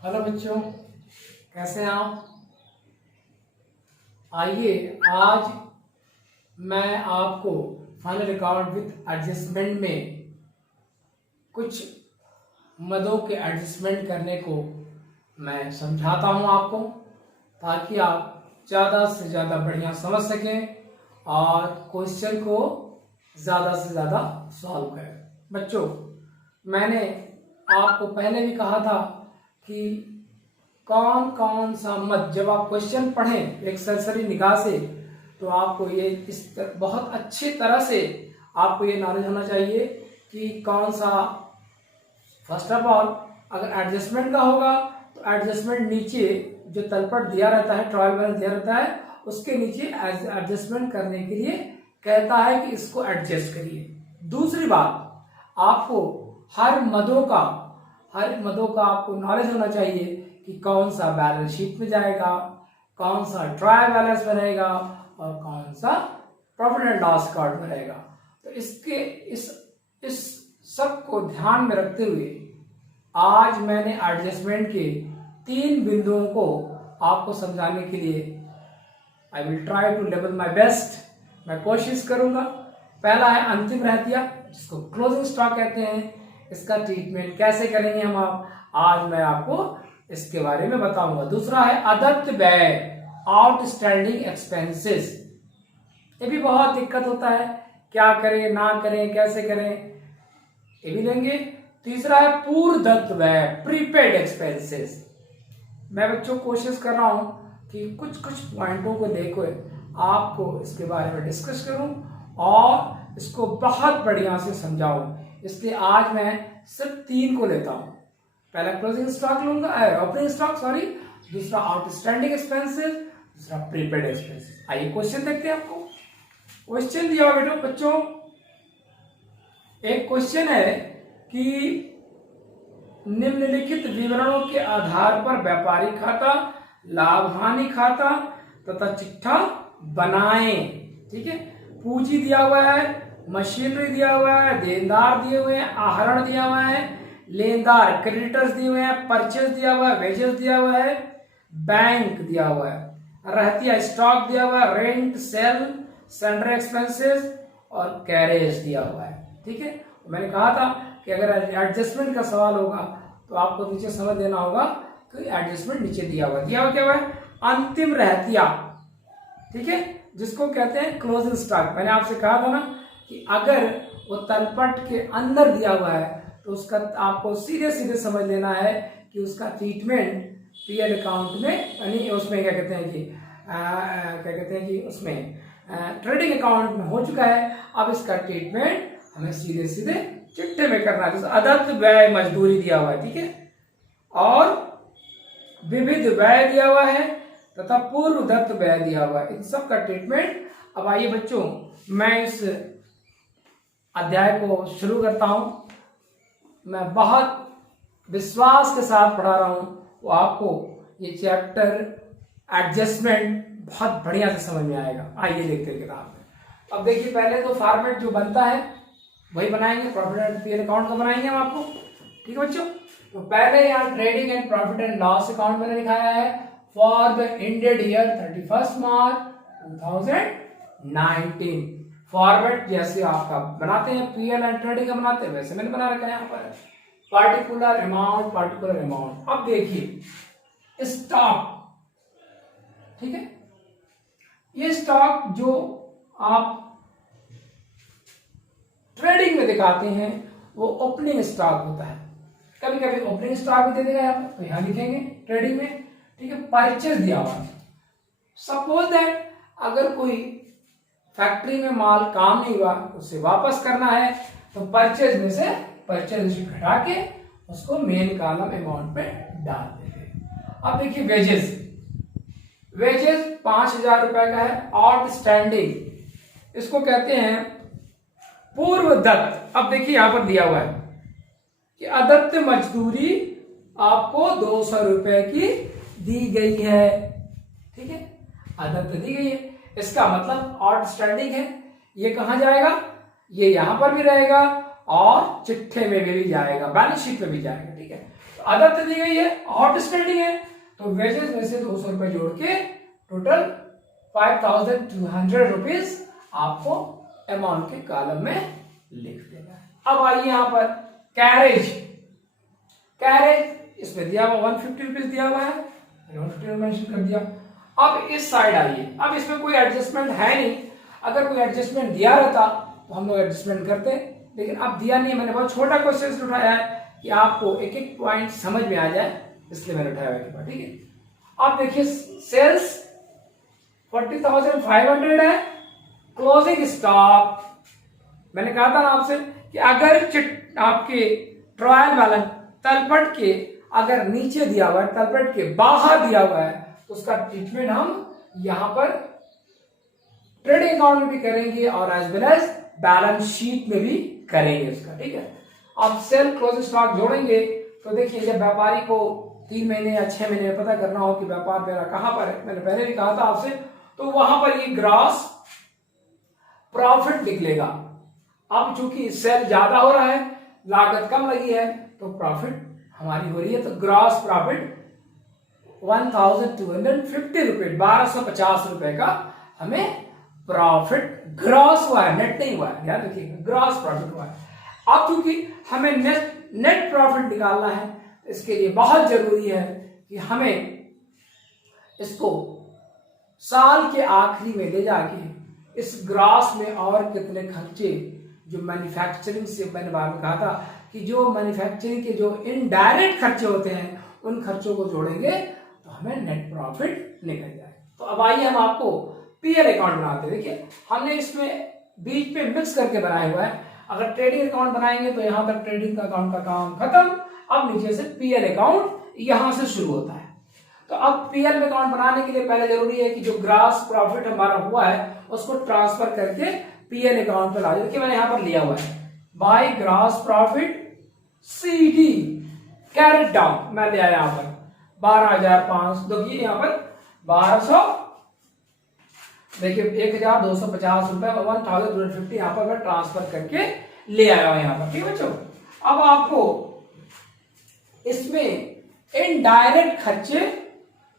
Hello बच्चों, कैसे हैं आप। आइए आज मैं आपको फाइनल अकाउंट विद एडजस्टमेंट में कुछ मदों के एडजस्टमेंट करने को मैं समझाता हूं आपको, ताकि आप ज़्यादा से ज़्यादा बढ़िया समझ सकें और क्वेश्चन को ज़्यादा से ज़्यादा सॉल्व करें। बच्चों, मैंने आपको पहले भी कहा था कि कौन कौन सा मद, जब आप क्वेश्चन पढ़ें एक सरसरी निगाह से, तो आपको ये बहुत अच्छी तरह से आपको ये नॉलेज होना चाहिए कि कौन सा, फर्स्ट ऑफ ऑल अगर एडजस्टमेंट का होगा तो एडजस्टमेंट नीचे जो तलपट दिया रहता है, ट्रायल बैलेंस दिया रहता है, उसके नीचे एडजस्टमेंट करने के लिए कहता है कि इसको एडजस्ट करिए। दूसरी बात, आपको हर मदों का आपको नॉलेज होना चाहिए कि कौन सा बैलेंस शीट में जाएगा, कौन सा ट्रायल बैलेंस बनेगा और कौन सा प्रॉफिट एंड लॉस अकाउंट बनेगा। तो इसके इस सब को ध्यान में रखते हुए आज मैंने एडजस्टमेंट के 3 बिंदुओं को आपको समझाने के लिए I will try to level my best, मैं कोशिश करूंगा। पहला है अंतिम रहतिया, जिसको क्लोजिंग स्टॉक कहते हैं। इसका ट्रीटमेंट कैसे करेंगे हम, आज मैं आपको इसके बारे में बताऊंगा। दूसरा है अदत्त व्यय, आउटस्टैंडिंग एक्सपेंसेस। ये भी बहुत दिक्कत होता है, क्या करें ना करें, कैसे करें, ये भी लेंगे। तीसरा है पूर्व दत्त व्यय, प्रीपेड एक्सपेंसेस। मैं बच्चों कोशिश कर रहा हूं कि कुछ पॉइंटों को देखो, आपको इसके बारे में डिस्कस करूं और इसको बहुत बढ़िया से समझाऊं। इसलिए आज मैं सिर्फ 3 को लेता हूं। पहला क्लोजिंग स्टॉक लूंगा, ओपनिंग स्टॉक सॉरी, दूसरा आउटस्टैंडिंग एक्सपेंसेस, दूसरा प्रीपेड एक्सपेंसेस। आइए क्वेश्चन देखते हैं। आपको क्वेश्चन दिया हुआ बेटो बच्चों, एक क्वेश्चन है कि निम्नलिखित विवरणों के आधार पर व्यापारी खाता, लाभ हानि खाता तथा चिट्ठा बनाएं। ठीक है, पूंजी दिया हुआ है, मशीनरी दिया हुआ है, देनदार दिए हुए हैं, आहरण दिया हुआ है, लेनदार क्रेडिटर्स दिए हुए हैं, परचेज दिया हुआ है, वेजेस दिया हुआ है, बैंक दिया हुआ है, रहतिया स्टॉक दिया हुआ है, रेंट, सेल, सेंडर एक्सपेंसेस और कैरेज दिया हुआ है। ठीक है, मैंने कहा था कि अगर एडजस्टमेंट का सवाल होगा तो आपको नीचे समझ देना होगा कि एडजस्टमेंट नीचे दिया हुआ क्या हुआ है, अंतिम रहतिया। ठीक है, जिसको कहते हैं क्लोजिंग स्टॉक। मैंने आपसे कहा था ना कि अगर वो तलपट के अंदर दिया हुआ है तो उसका आपको सीधे समझ लेना है कि उसका ट्रीटमेंट पीएल अकाउंट में, यानी उसमें क्या कहते हैं कि उसमें ट्रेडिंग अकाउंट में हो चुका है। अब इसका ट्रीटमेंट हमें सीधे चिट्ठे में करना है। अदत्त व्यय मजदूरी दिया हुआ है, ठीक है, और विविध व्यय दिया हुआ है तथा पूर्व दत्त व्यय दिया हुआ है। इन सब का ट्रीटमेंट। अब आइए बच्चों, मैं इस अध्याय को शुरू करता हूं। मैं बहुत विश्वास के साथ पढ़ा रहा हूं, वो आपको ये चैप्टर एडजस्टमेंट बहुत बढ़िया से समझ में आएगा। आइए देखते हैं किताब में। अब देखिए, पहले तो फॉर्मेट जो बनता है वही बनाएंगे, प्रॉफिट एंड पीएल अकाउंट का बनाएंगे हम आपको। ठीक है बच्चों, तो पहले यहाँ trading and profit and loss account मैंने दिखाया है for the ended year 31 March 2019। Format जैसे आपका बनाते हैं पीएल एंड ट्रेडिंग का बनाते हैं, वैसे मैंने बना रखा है यहाँ पर पार्टिकुलर अमाउंट। अब देखिए स्टॉक, ठीक है, ये स्टॉक जो आप ट्रेडिंग में दिखाते हैं वो ओपनिंग स्टॉक होता है। कभी कभी ओपनिंग स्टॉक भी दे देगा यहाँ पर, तो यहाँ लिखेंगे ट्रेडिंग में। ठीक है, परचेज दिया हुआ है। सपोज दैट अगर कोई फैक्ट्री में माल काम नहीं हुआ, उसे वापस करना है, तो परचेज में से परचेज रिसीट घटा के उसको मेन कॉलम अमाउंट पे डाल देंगे। अब देखिए वेजेस 5000 रुपए का है, आउटस्टैंडिंग, इसको कहते हैं पूर्व दत्त। अब देखिए यहां पर दिया हुआ है कि अदत्त मजदूरी आपको 200 रुपए की दी गई है। ठीक है, अदत्त दी गई है, इसका मतलब आउटस्टैंडिंग है। ये कहां जाएगा, ये यहां पर भी रहेगा और चिट्ठे में भी जाएगा, बैलेंस शीट में भी जाएगा। ठीक है, आदत दी गई है, आउटस्टैंडिंग है, तो वेजेस में से 200 रुपए जोड़ के टोटल 5200 रुपीज आपको अमाउंट के कॉलम में लिख देना है। अब आइए यहां पर कैरेज, कैरेज इसमें दिया हुआ 150 रुपीज दिया हुआ है, 150 मेंशन कर दिया। अब इस साइड आइए, अब इसमें कोई एडजस्टमेंट है नहीं, अगर कोई एडजस्टमेंट दिया रहता तो हम लोग एडजस्टमेंट करते, लेकिन अब दिया नहीं है। मैंने बहुत छोटा क्वेश्चन उठाया है कि आपको एक एक पॉइंट समझ में आ जाए, इसलिए मैंने उठाया है। ठीक है, आप देखिए सेल्स 40,500 है, क्लोजिंग स्टॉक मैंने कहा था ना आपसे कि अगर आपके ट्रायल बैलेंस तलपट के अगर नीचे दिया हुआ है, तलपट के बाहर दिया हुआ है, तो उसका ट्रीटमेंट हम यहां पर ट्रेडिंग अकाउंट में भी करेंगे और as well as balance sheet में भी करेंगे उसका। ठीक है, आप सेल क्लोजिंग स्टॉक जोड़ेंगे तो देखिए जब व्यापारी को 3 महीने या 6 महीने में पता करना हो कि व्यापार मेरा कहां पर है, मैंने पहले भी कहा था आपसे, तो वहां पर ये ग्रॉस प्रॉफिट निकलेगा। अब चूंकि सेल ज्यादा हो रहा है, लागत कम लगी है, तो प्रॉफिट हमारी हो रही है, तो ग्रॉस प्रॉफिट 1250 रुपए, 1250 रुपए का हमें प्रॉफिट ग्रॉस हुआ है, नेट नहीं हुआ है, ध्यान रखिएगा, ग्रॉस प्रॉफिट हुआ है। अब चूंकि हमें नेट प्रॉफिट निकालना है, इसके लिए बहुत जरूरी है कि हमें इसको साल के आखिरी में ले जाके इस ग्रॉस में और कितने खर्चे जो मैन्युफैक्चरिंग से, मैंने बाद में कहा था कि जो मैन्युफैक्चरिंग के जो इनडायरेक्ट खर्चे होते हैं उन खर्चों को जोड़ेंगे तो हमें नेट प्रॉफिट निकल जाए। तो अब आइए हम आपको पीएल अकाउंट बनाते हैं। देखिए हमने इसमें बीच पे मिक्स करके बनाया हुआ है, अगर ट्रेडिंग अकाउंट बनाएंगे तो यहां तक ट्रेडिंग का अकाउंट का काम खत्म, अब नीचे से पीएल अकाउंट यहां से शुरू होता है। तो अब पीएल अकाउंट बनाने के लिए पहले जरूरी है कि जो ग्रॉस प्रॉफिट हमारा हुआ है उसको ट्रांसफर करके पीएल अकाउंट पे ला दो। देखिए मैंने यहां पर लिया हुआ है by gross profit CD carried down, मैं ले आया यहां पर 12,500, देखिए यहां पर 1200, देखिए 1,250 रुपए 1,250 यहां पर मैं ट्रांसफर करके ले आया हूं यहां पर। ठीक है बच्चों, अब आपको इसमें इनडायरेक्ट खर्चे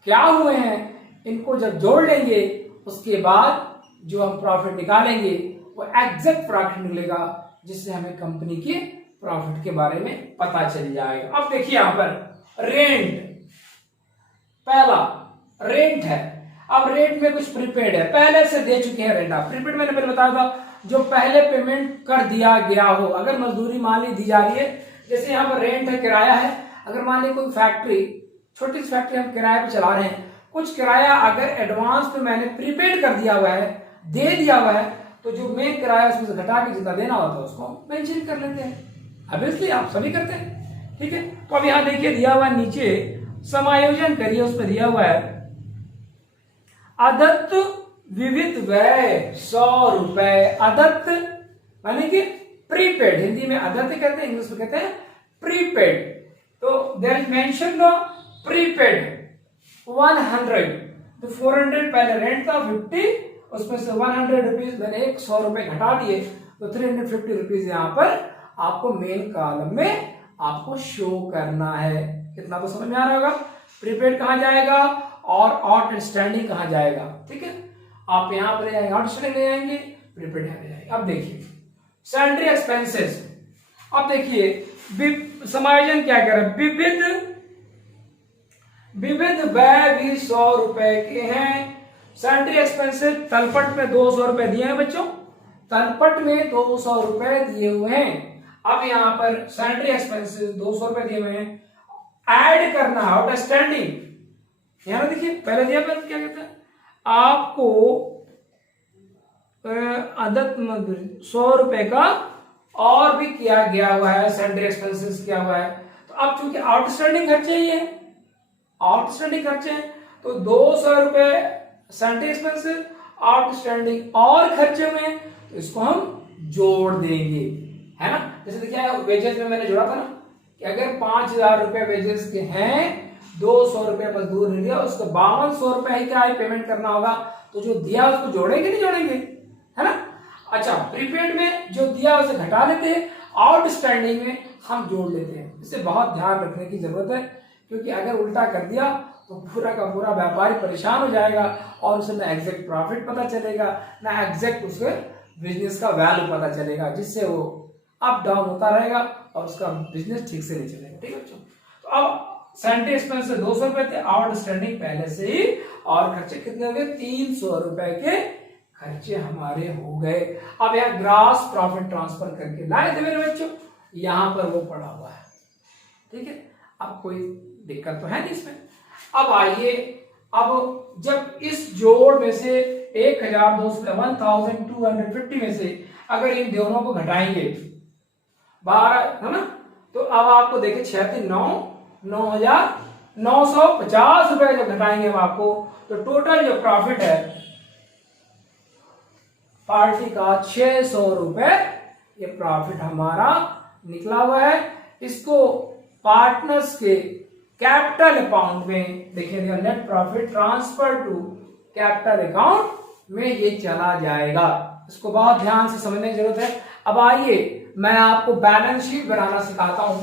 क्या हुए हैं इनको जब जोड़ लेंगे उसके बाद जो हम प्रॉफिट निकालेंगे वो एग्जैक्ट प्रॉफिट मिलेगा, जिससे हमें कंपनी के प्रॉफिट के बारे में पता चल जाएगा। अब देखिए यहां पर रेंट, पहला रेंट है। अब रेंट में कुछ प्रीपेड है, पहले से दे चुके हैं रेंट। आप प्रीपेड मैंने पहले बताया था जो पहले पेमेंट कर दिया गया हो, अगर मजदूरी मान ली दी जा रही है, जैसे यहाँ पर रेंट है, किराया है, अगर मान ली कोई फैक्ट्री, छोटी सी फैक्ट्री हम किराए पे चला रहे हैं, कुछ किराया अगर एडवांस पे मैंने प्रीपेड कर दिया हुआ है, दे दिया हुआ है, तो जो मेन किराया उसमें से घटा के जितना देना होता है उसको मेंशन कर लेते हैं। ऑब्वियसली आप सभी करते हैं। ठीक है, तो अब यहां देखिए दिया हुआ नीचे समायोजन करिए, उसमें दिया हुआ है अदत्त विविध व्यय 100 रुपए। अदत्त माने कि प्रीपेड, हिंदी में अदत्त कहते हैं, इंग्लिश में कहते हैं प्रीपेड। तो there is mention the prepaid 100, तो 400 पहले रेंट था 50, उसमें से 100 रुपीज मैंने 100 रुपए घटा दिए, तो 350 रुपीज यहां पर आपको मेन कॉलम में आपको शो करना है। कितना तो समझ में आ रहा होगा, प्रीपेड कहां जाएगा और आउटस्टैंडिंग कहां जाएगा। ठीक है, आप यहां पर जाएंगे आउटस्टैंडिंग ले जाएंगे, प्रीपेड यहां ले जाएंगे। अब देखिए सैलरी एक्सपेंसेस, अब देखिए समायोजन क्या कर रहे हैं, विविध व्यय भी 100 रुपए के हैं। सैलरी एक्सपेंसेस तलपट में 200 रुपए दिए हैं बच्चों, तलपट में 200 रुपए दिए हुए हैं। अब यहां पर सैलरी एक्सपेंसेस 200 रुपए दिए हुए हैं, ऐड करना है आउटस्टैंडिंग। यहां देखिए पहले दिया, पर क्या कहता है आपको अदत्त मजदूरी 100 रुपए का और भी किया गया हुआ है, सैलरी एक्सपेंसेस किया हुआ है। तो अब चूंकि आउटस्टैंडिंग खर्चे ही है, आउटस्टैंडिंग खर्चे हैं, तो 200 रुपए सैलरी एक्सपेंसेस, आउटस्टैंडिंग और खर्चे हुए हैं, तो इसको हम जोड़ देंगे, है ना। जैसे देखिए वेजेस में मैंने जोड़ा था ना कि अगर 5,000 रुपए वेजेस के हैं, 200 रुपए मजदूर ने दिया, उसको 5200 रुपए ही क्या पेमेंट करना होगा, तो जो दिया उसको जोड़ेंगे नहीं जोड़ेंगे, है ना। अच्छा, प्रीपेड में जो दिया उसे घटा लेते हैं, आउटस्टैंडिंग में हम जोड़ लेते हैं। इसे बहुत ध्यान रखने की जरूरत है, क्योंकि अगर उल्टा कर दिया तो पूरा का पूरा व्यापारी परेशान हो जाएगा और उसे ना एग्जैक्ट प्रॉफिट पता चलेगा, ना एग्जैक्ट उसके बिजनेस का वैल्यू पता चलेगा, जिससे वो अप डाउन होता रहेगा और उसका बिजनेस ठीक से नहीं चलेगा। ठीक है बच्चों, तो अब सेंट्री एक्सपेंस से 200 रुपए थे, आउटस्टैंडिंग पहले से ही, और खर्चे कितने हो गए? 300 रुपए के खर्चे हमारे हो गए। अब यह ग्रॉस प्रॉफिट ट्रांसफर करके लाए थे मेरे बच्चों, यहां पर वो पड़ा हुआ है। ठीक है, अब कोई दिक्कत तो है नहीं इसमें। अब आइए, अब जब इस जोड़ में से 1250 में से अगर इन दोनों को घटाएंगे 12, है ना, तो अब आपको देखिए 9,950 रुपए जब घटाएंगे हम आपको, तो टोटल जो प्रॉफिट है पार्टी का 600 रुपए ये प्रॉफिट हमारा निकला हुआ है। इसको पार्टनर्स के कैपिटल अकाउंट में देखिएगा, net profit transfer to capital account में ये चला जाएगा। इसको बहुत ध्यान से समझने की जरूरत है। अब आइए मैं आपको बैलेंस शीट बनाना सिखाता हूं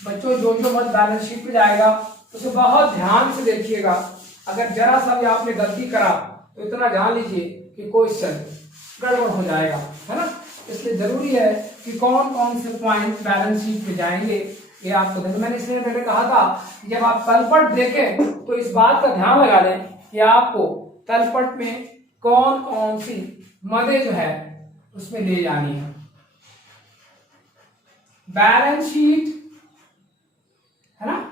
बच्चों। जो मत बैलेंस शीट पे जाएगा उसे बहुत ध्यान से देखिएगा। अगर जरा सा भी आपने गलती करा तो इतना जान लीजिए कि क्वेश्चन गड़बड़ हो जाएगा, है ना। इसलिए जरूरी है कि कौन कौन से पॉइंट बैलेंस शीट पे जाएंगे ये आपको देखना। मैंने इसलिए पहले कहा था कि जब आप तलपट देखें तो इस बात का ध्यान लगा लें कि आपको तलपट में कौन कौन सी मदें जो है उसमें ले जानी है। बैलेंस शीट, है ना,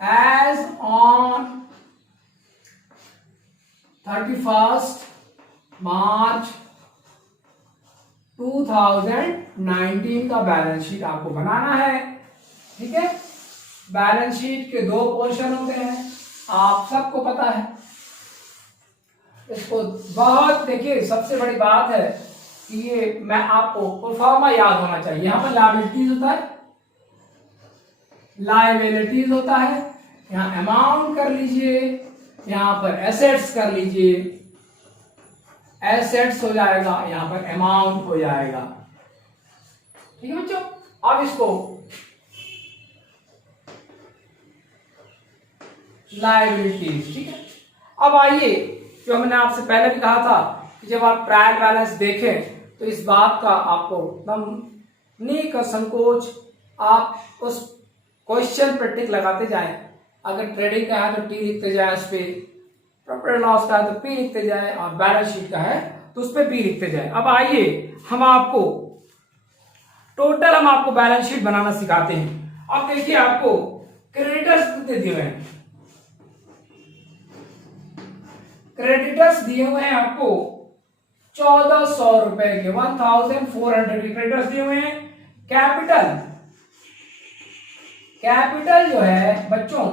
एज ऑन 31 मार्च 2019 का बैलेंस शीट आपको बनाना है। ठीक है, बैलेंस शीट के 2 पोर्शन होते हैं, आप सबको पता है। इसको बहुत देखिए, सबसे बड़ी बात है कि ये मैं आपको प्रोफार्मा याद होना चाहिए। यहां पर लायबिलिटीज होता है, लायबिलिटीज होता है, यहां अमाउंट कर लीजिए, यहां पर एसेट्स कर लीजिए, एसेट्स हो जाएगा, यहां पर अमाउंट हो जाएगा। ठीक है बच्चों, अब इसको लायबिलिटीज, ठीक है। अब आइए, जो मैंने आपसे पहले भी कहा था कि जब आप ट्रायल बैलेंस देखें तो इस बात का आपको एकदम निसंकोच आप उस क्वेश्चन पर टिक लगाते जाएं। अगर ट्रेडिंग का है तो टी लिखते जाए, उस पर प्रॉफिट लॉस का है तो पी लिखते जाए, और बैलेंस शीट का है तो उस पर बी लिखते जाए। अब आइए हम आपको टोटल हम आपको बैलेंस शीट बनाना सिखाते हैं। अब देखिए, आपको क्रेडिटर्स कितने दिए हुए हैं? क्रेडिटर्स दिए हुए हैं आपको 1400 रुपए के, 1400 के क्रेडिटर्स दिए हुए हैं। कैपिटल जो है बच्चों,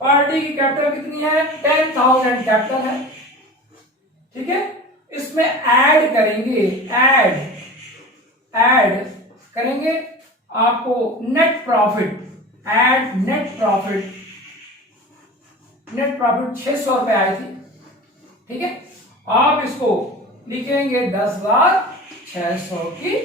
पार्टी की कैपिटल कितनी है? 10,000 कैपिटल है। ठीक है, इसमें ऐड करेंगे, ऐड करेंगे आपको net profit, add net profit 600 रुपए आई थी। ठीक है, आप इसको लिखेंगे 10,600 की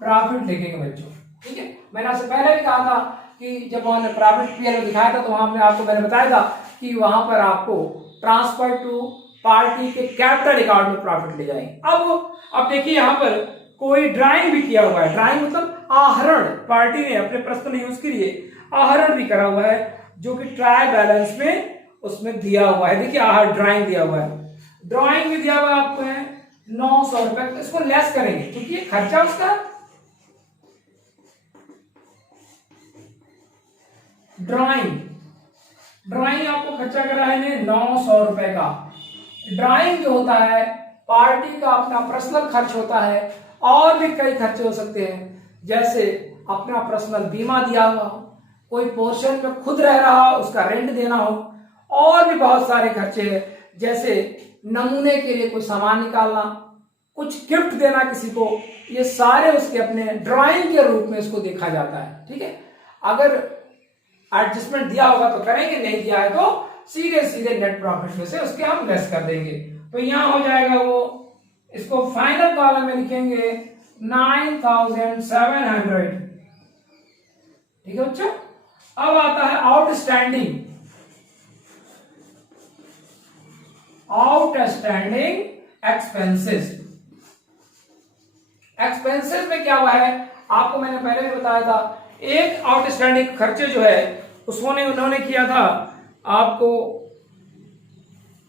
प्रॉफिट लिखेंगे बच्चों। ठीक है, मैंने आपसे पहले भी कहा था कि जब हमने प्रॉफिट पीएल में दिखाया था तो वहां पे आपको मैंने बताया था कि वहां पर आपको ट्रांसफर टू पार्टी के कैपिटल अकाउंट में प्रॉफिट ले जाएंगे। अब देखिए, यहां पर कोई ड्राइंग भी किया हुआ है। ड्राइंग मतलब आहरण, पार्टी ने अपने पर्सनल यूज के लिए आहरण भी करा हुआ है, जो कि ट्रायल बैलेंस में उसमें दिया हुआ है। देखिए, आहरण ड्राइंग दिया हुआ है, ड्राइंग भी दिया हुआ है आपको है 900 रुपए। तो इसको लेस करेंगे क्योंकि ये खर्चा उसका, ड्राइंग आपको खर्चा कर रहा है 900 रुपए का। ड्राइंग जो होता है पार्टी का अपना पर्सनल खर्च होता है, और भी कई खर्चे हो सकते हैं, जैसे अपना पर्सनल बीमा दिया हुआ हो, कोई पोर्शन में खुद रह रहा हो उसका रेंट देना हो, और भी बहुत सारे खर्चे हैं, जैसे नमूने के लिए कोई सामान निकालना, कुछ गिफ्ट देना किसी को, ये सारे उसके अपने ड्राइंग के रूप में इसको देखा जाता है। ठीक है, अगर एडजस्टमेंट दिया होगा तो करेंगे, नहीं दिया है तो सीधे सीधे नेट प्रॉफिट में से उसके हम लेस कर देंगे। तो यहां हो जाएगा वो इसको फाइनल कॉलम में लिखेंगे 9700। ठीक है बच्चों। अब आता है आउटस्टैंडिंग एक्सपेंसेस। एक्सपेंसेस में क्या हुआ है, आपको मैंने पहले भी बताया था, एक आउटस्टैंडिंग खर्चे जो है उन्होंने किया था आपको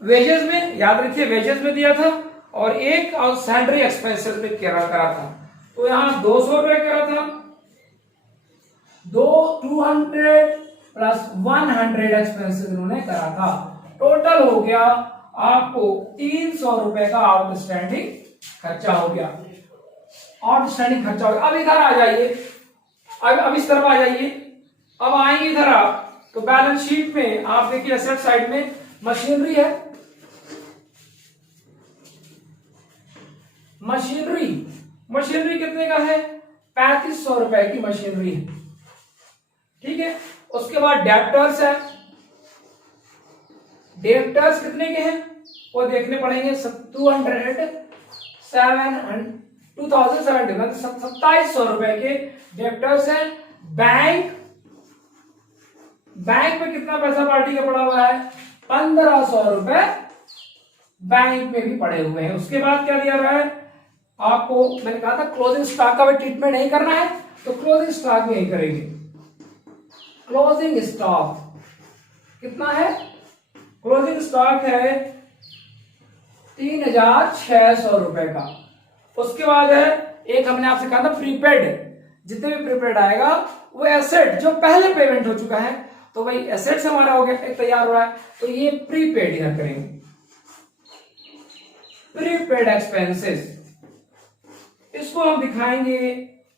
वेजेस में, याद रखिए वेजेस में दिया था, और एक और सैलरी एक्सपेंसेस में करा था। तो यहां 200 रुपए करा था, 200 प्लस 100 एक्सपेंसेस इन्होंने करा था। टोटल हो गया आपको 300 रुपए का आउटस्टैंडिंग खर्चा हो गया। आउटस्टैंडिंग खर्चा हो गया। अब इधर आ जाइए, अब इस तरफ आ जाइए। अब आएंगे इधर आप तो बैलेंस शीट में आप देखिए एसेट साइड में मशीनरी है। मशीनरी कितने का है, 3500 रुपए की मशीनरी है। ठीक है। उसके बाद डेब्टर्स है। डेब्टर्स कितने के हैं वो देखने पड़ेंगे, 2770 रुपए के डेब्टर्स हैं। बैंक में कितना पैसा पार्टी का पड़ा हुआ है, 1500 रुपए बैंक में भी पड़े हुए हैं। उसके बाद क्या दिया रहा है आपको, मैंने कहा था क्लोजिंग स्टॉक का भी ट्रीटमेंट नहीं करना है, तो क्लोजिंग स्टॉक में ही करेंगे। क्लोजिंग स्टॉक कितना है, क्लोजिंग स्टॉक है 3600 रुपए का। उसके बाद है एक हमने आपसे कहा था प्रीपेड, जितने भी प्रीपेड आएगा वो एसेट जो पहले पेमेंट हो चुका है, तो भाई एसेट्स हमारा हो गया, एक तैयार हो रहा है, तो ये प्रीपेड इधर करेंगे। प्रीपेड एक्सपेंसेस इसको हम दिखाएंगे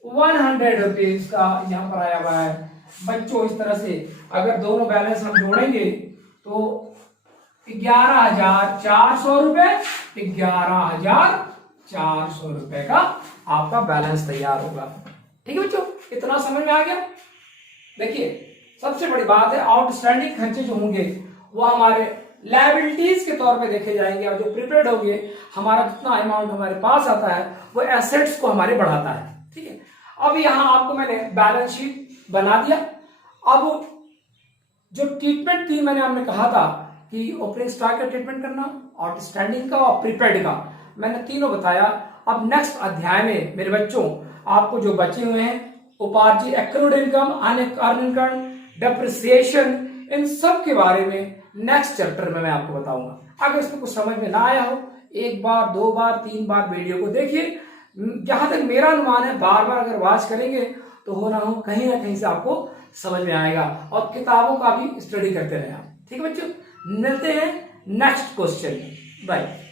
100 रुपीज का, यहां पर आया हुआ है बच्चों। इस तरह से अगर दोनों बैलेंस हम जोड़ेंगे तो 11,400 रुपए, 11,400 रुपए का आपका बैलेंस तैयार होगा। ठीक है बच्चों, इतना समझ में आ गया। देखिए सबसे बड़ी बात है, आउटस्टैंडिंग खर्चे जो होंगे वो हमारे लायबिलिटीज के तौर पे देखे जाएंगे, और जो प्रीपेड होंगे हमारा जितना अमाउंट हमारे पास आता है वो एसेट्स को हमारे बढ़ाता है। ठीक है। अब यहां आपको मैंने बैलेंस शीट बना दिया। अब जो ट्रीटमेंट थी मैंने आपने कहा था कि ओपनिंग स्टॉक का ट्रीटमेंट करना, आउटस्टैंडिंग का और प्रीपेड का, मैंने तीनों बताया। अब नेक्स्ट अध्याय में मेरे बच्चों आपको जो बचे हुए हैं उपार्जित accrued income, unearned income, depreciation, इन सब के बारे में नेक्स्ट चैप्टर में मैं आपको बताऊंगा। अगर इसमें कुछ समझ में ना आया हो, एक बार, दो बार, तीन बार वीडियो को देखिए। जहां तक मेरा अनुमान है बार बार अगर वॉच करेंगे तो हो ना हो कहीं ना कहीं से आपको समझ में आएगा, और किताबों का भी स्टडी करते रहें आप। ठीक है बच्चों, मिलते हैं नेक्स्ट क्वेश्चन में। बाय।